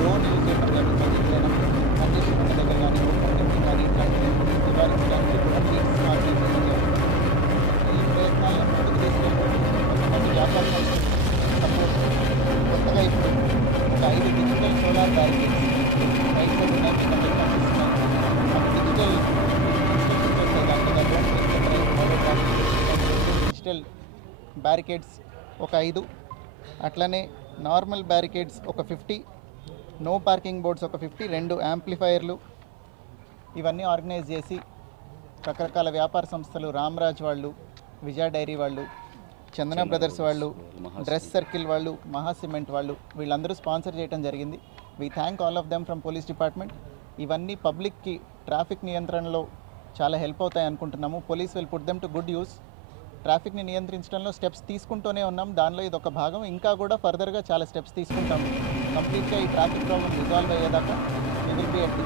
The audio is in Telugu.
డ్రోన్ యూజ్ చేయడం జరుగుతుంది. ఏదైనా కండిషన్ ఉన్న దగ్గర కానీ ఓపెన్ టెంపింగ్ కానీ ఇట్లాంటివి నివారించడానికి అన్ని స్మార్ట్ చేయడం జరుగుతుంది. ఈ ప్రయత్నాలను ముందుకు తీసుకెళ్ళడానికి కొంతమంది వ్యాపార సంస్థలు సపోజ్ కొత్తగా ఇప్పుడు ఒక 5 digital solar barricades right side ఉన్నాయి, మీకు అన్ని కనిపిస్తున్నాయి. అవి డిజిటల్ డిజిటల్ బ్యారికేడ్స్ ఒక 5, అట్లనే నార్మల్ బ్యారికేడ్స్ ఒక 50, నో పార్కింగ్ బోర్డ్స్ ఒక 50, 2 యాంప్లిఫైయర్లు ఇవన్నీ ఆర్గనైజ్ చేసి రకరకాల వ్యాపార సంస్థలు రామ్రాజ్ వాళ్ళు, విజయ డైరీ వాళ్ళు, చందన బ్రదర్స్ వాళ్ళు, డ్రెస్ సర్కిల్ వాళ్ళు, మహా సిమెంట్ వాళ్ళు వీళ్ళందరూ స్పాన్సర్ చేయడం జరిగింది. We thank all of them from police department. ఇవన్నీ పబ్లిక్కి ట్రాఫిక్ నియంత్రణలో చాలా హెల్ప్ అవుతాయి అనుకుంటున్నాము. Police will put them to good use. ట్రాఫిక్ని నియంత్రించడంలో స్టెప్స్ తీసుకుంటూనే ఉన్నాం. దానిలో ఇది ఒక భాగం. ఇంకా కూడా ఫర్దర్గా చాలా స్టెప్స్ తీసుకుంటాము. కంప్లీట్గా ఈ ట్రాఫిక్ ప్రాబ్లం రిజాల్వ్ అయ్యేదాకా వి విల్ బి ఎట్